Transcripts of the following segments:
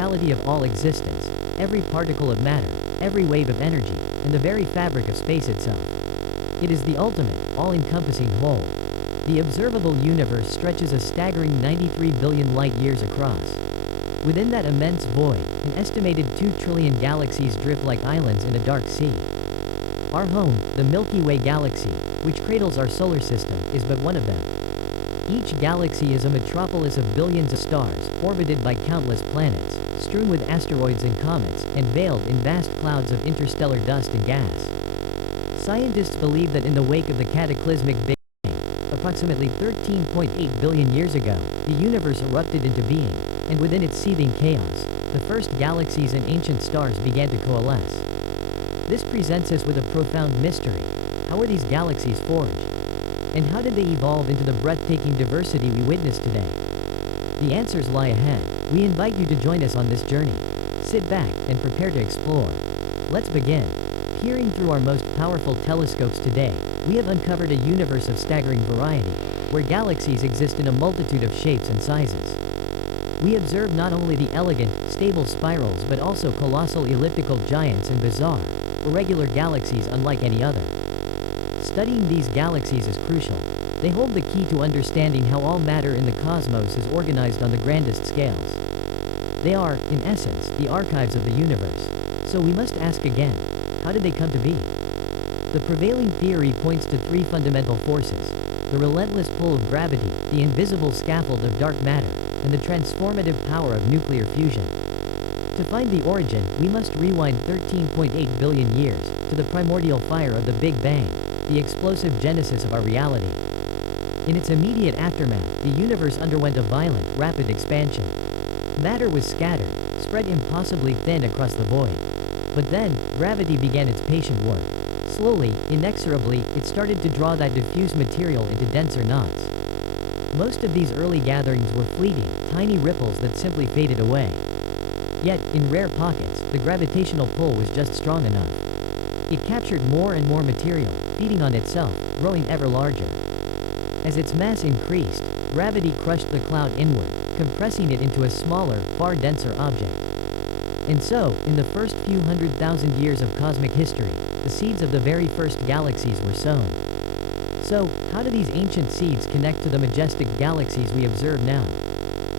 totality of all existence, every particle of matter, every wave of energy, and the very fabric of space itself. It is the ultimate, all-encompassing whole. The observable universe stretches a staggering 93 billion light-years across. Within that immense void, an estimated 2 trillion galaxies drift like islands in a dark sea. Our home, the Milky Way galaxy, which cradles our solar system, is but one of them. Each galaxy is a metropolis of billions of stars, orbited by countless planets, strewn with asteroids and comets, and veiled in vast clouds of interstellar dust and gas. Scientists believe that in the wake of the cataclysmic Big Bang, approximately 13.8 billion years ago, the universe erupted into being, and within its seething chaos, the first galaxies and ancient stars began to coalesce. This presents us with a profound mystery. How were these galaxies forged? And how did they evolve into the breathtaking diversity we witness today? The answers lie ahead. We invite you to join us on this journey. Sit back and prepare to explore. Let's begin. Peering through our most powerful telescopes today, we have uncovered a universe of staggering variety, where galaxies exist in a multitude of shapes and sizes. We observe not only the elegant, stable spirals but also colossal elliptical giants and bizarre, irregular galaxies unlike any other. Studying these galaxies is crucial. They hold the key to understanding how all matter in the cosmos is organized on the grandest scales. They are, in essence, the archives of the universe. So we must ask again, how did they come to be? The prevailing theory points to three fundamental forces: the relentless pull of gravity, the invisible scaffold of dark matter, and the transformative power of nuclear fusion. To find the origin, we must rewind 13.8 billion years, to the primordial fire of the Big Bang, the explosive genesis of our reality. In its immediate aftermath, the universe underwent a violent, rapid expansion. Matter was scattered, spread impossibly thin across the void. But then, gravity began its patient work. Slowly, inexorably, it started to draw that diffuse material into denser knots. Most of these early gatherings were fleeting, tiny ripples that simply faded away. Yet, in rare pockets, the gravitational pull was just strong enough. It captured more and more material, feeding on itself, growing ever larger. As its mass increased, gravity crushed the cloud inward, compressing it into a smaller, far denser object. And so, in the first few 100,000 years of cosmic history, the seeds of the very first galaxies were sown. So, how do these ancient seeds connect to the majestic galaxies we observe now?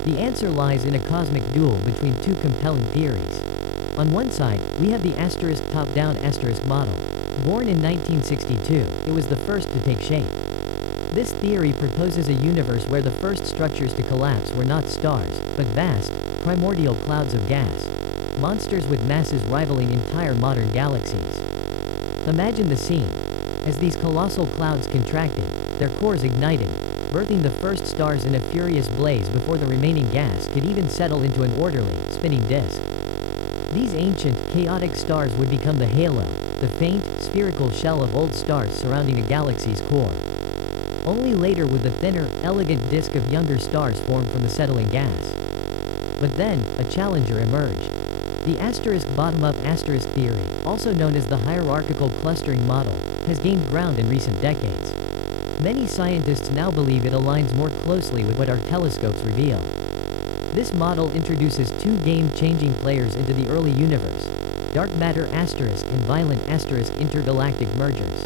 The answer lies in a cosmic duel between two compelling theories. On one side, we have the asterisk top-down asterisk model. Born in 1962, it was the first to take shape. This theory proposes a universe where the first structures to collapse were not stars, but vast, primordial clouds of gas. Monsters with masses rivaling entire modern galaxies. Imagine the scene. As these colossal clouds contracted, their cores ignited, birthing the first stars in a furious blaze before the remaining gas could even settle into an orderly, spinning disk. These ancient, chaotic stars would become the halo, the faint, spherical shell of old stars surrounding a galaxy's core. Only later would the thinner, elegant disk of younger stars form from the settling gas. But then, a challenger emerged. The asterisk bottom-up asterisk theory, also known as the hierarchical clustering model, has gained ground in recent decades. Many scientists now believe it aligns more closely with what our telescopes reveal. This model introduces two game-changing players into the early universe: dark matter asterisk and violent asterisk intergalactic mergers.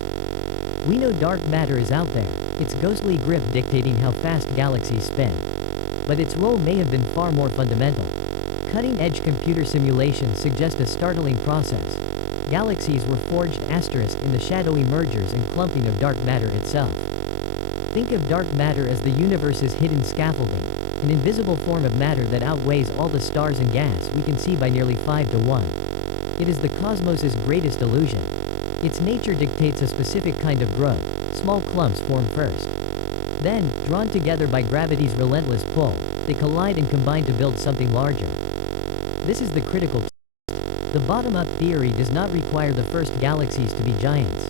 We know dark matter is out there, its ghostly grip dictating how fast galaxies spin. But its role may have been far more fundamental. Cutting-edge computer simulations suggest a startling process. Galaxies were forged asterisk in the shadowy mergers and clumping of dark matter itself. Think of dark matter as the universe's hidden scaffolding, an invisible form of matter that outweighs all the stars and gas we can see by nearly 5 to 1. It is the cosmos's greatest illusion. Its nature dictates a specific kind of growth. Small clumps form first. Then, drawn together by gravity's relentless pull, they collide and combine to build something larger. This is the critical twist. The bottom-up theory does not require the first galaxies to be giants.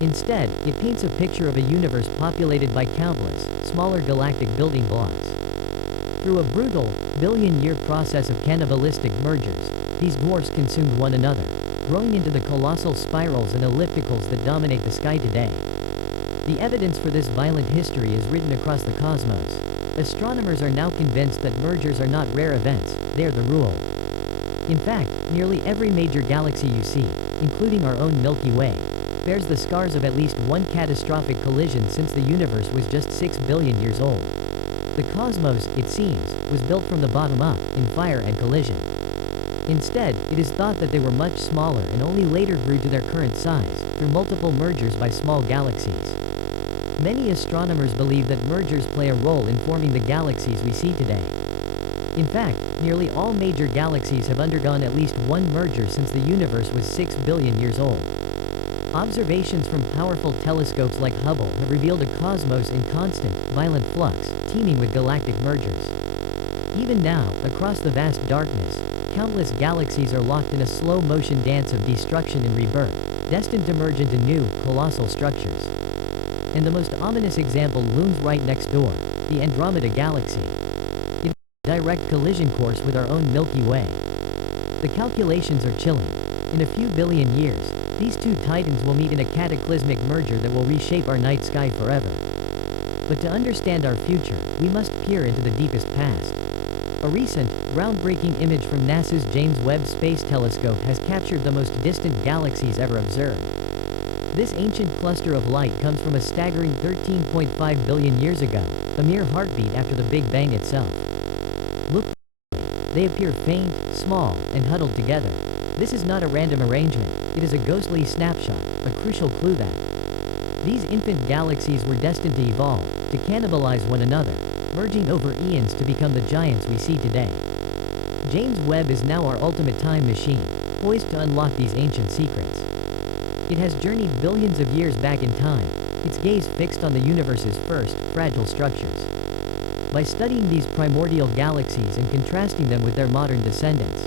Instead, it paints a picture of a universe populated by countless, smaller galactic building blocks. Through a brutal, billion-year process of cannibalistic mergers, these dwarfs consumed one another, growing into the colossal spirals and ellipticals that dominate the sky today. The evidence for this violent history is written across the cosmos. Astronomers are now convinced that mergers are not rare events, they are the rule. In fact, nearly every major galaxy you see, including our own Milky Way, bears the scars of at least one catastrophic collision since the universe was just 6 billion years old. The cosmos, it seems, was built from the bottom up, in fire and collision. Instead, it is thought that they were much smaller and only later grew to their current size, through multiple mergers by small galaxies. Many astronomers believe that mergers play a role in forming the galaxies we see today. In fact, nearly all major galaxies have undergone at least one merger since the universe was 6 billion years old. Observations from powerful telescopes like Hubble have revealed a cosmos in constant, violent flux, teeming with galactic mergers. Even now, across the vast darkness, countless galaxies are locked in a slow-motion dance of destruction and rebirth, destined to merge into new, colossal structures. And the most ominous example looms right next door, the Andromeda Galaxy. It is a direct collision course with our own Milky Way. The calculations are chilling. In a few billion years, these two titans will meet in a cataclysmic merger that will reshape our night sky forever. But to understand our future, we must peer into the deepest past. A recent, groundbreaking image from NASA's James Webb Space Telescope has captured the most distant galaxies ever observed. This ancient cluster of light comes from a staggering 13.5 billion years ago, a mere heartbeat after the Big Bang itself. Look closely. They appear faint, small, and huddled together. This is not a random arrangement, it is a ghostly snapshot, a crucial clue that these infant galaxies were destined to evolve, to cannibalize one another, merging over eons to become the giants we see today. James Webb is now our ultimate time machine, poised to unlock these ancient secrets. It has journeyed billions of years back in time, its gaze fixed on the universe's first, fragile structures. By studying these primordial galaxies and contrasting them with their modern descendants,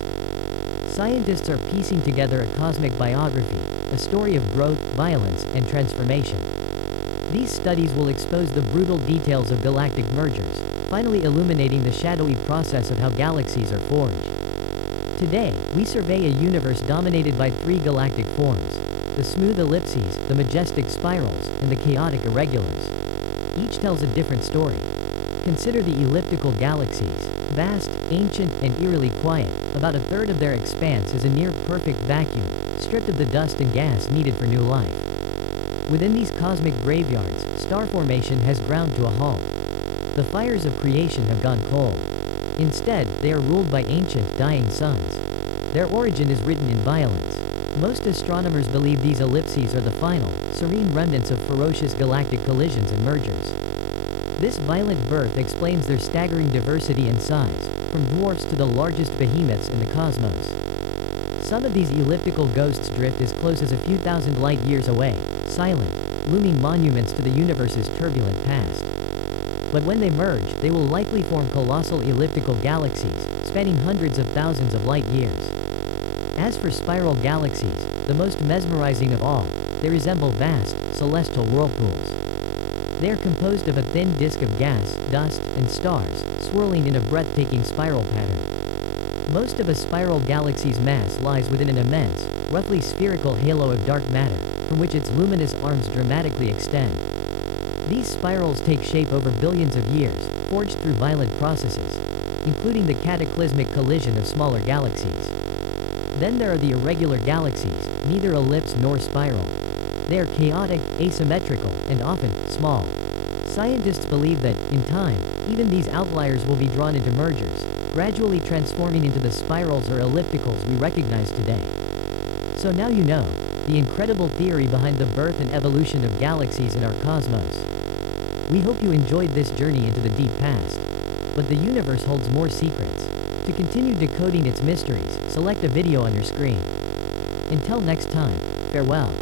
scientists are piecing together a cosmic biography, a story of growth, violence, and transformation. These studies will expose the brutal details of galactic mergers, finally illuminating the shadowy process of how galaxies are forged. Today, we survey a universe dominated by three galactic forms: the smooth ellipses, the majestic spirals, and the chaotic irregulars. Each tells a different story. Consider the elliptical galaxies. Vast, ancient, and eerily quiet, about a third of their expanse is a near-perfect vacuum, stripped of the dust and gas needed for new life. Within these cosmic graveyards, star formation has ground to a halt. The fires of creation have gone cold. Instead, they are ruled by ancient, dying suns. Their origin is written in violence. Most astronomers believe these ellipses are the final, serene remnants of ferocious galactic collisions and mergers. This violent birth explains their staggering diversity and size, from dwarfs to the largest behemoths in the cosmos. Some of these elliptical ghosts drift as close as a few thousand light years away, silent, looming monuments to the universe's turbulent past. But when they merge, they will likely form colossal elliptical galaxies, spanning hundreds of thousands of light years. As for spiral galaxies, the most mesmerizing of all, they resemble vast, celestial whirlpools. They are composed of a thin disk of gas, dust, and stars, swirling in a breathtaking spiral pattern. Most of a spiral galaxy's mass lies within an immense, roughly spherical halo of dark matter, from which its luminous arms dramatically extend. These spirals take shape over billions of years, forged through violent processes, including the cataclysmic collision of smaller galaxies. Then there are the irregular galaxies, neither ellipse nor spiral. They are chaotic, asymmetrical, and often, small. Scientists believe that, in time, even these outliers will be drawn into mergers, gradually transforming into the spirals or ellipticals we recognize today. So now you know, the incredible theory behind the birth and evolution of galaxies in our cosmos. We hope you enjoyed this journey into the deep past. But the universe holds more secrets. To continue decoding its mysteries, select a video on your screen. Until next time, farewell.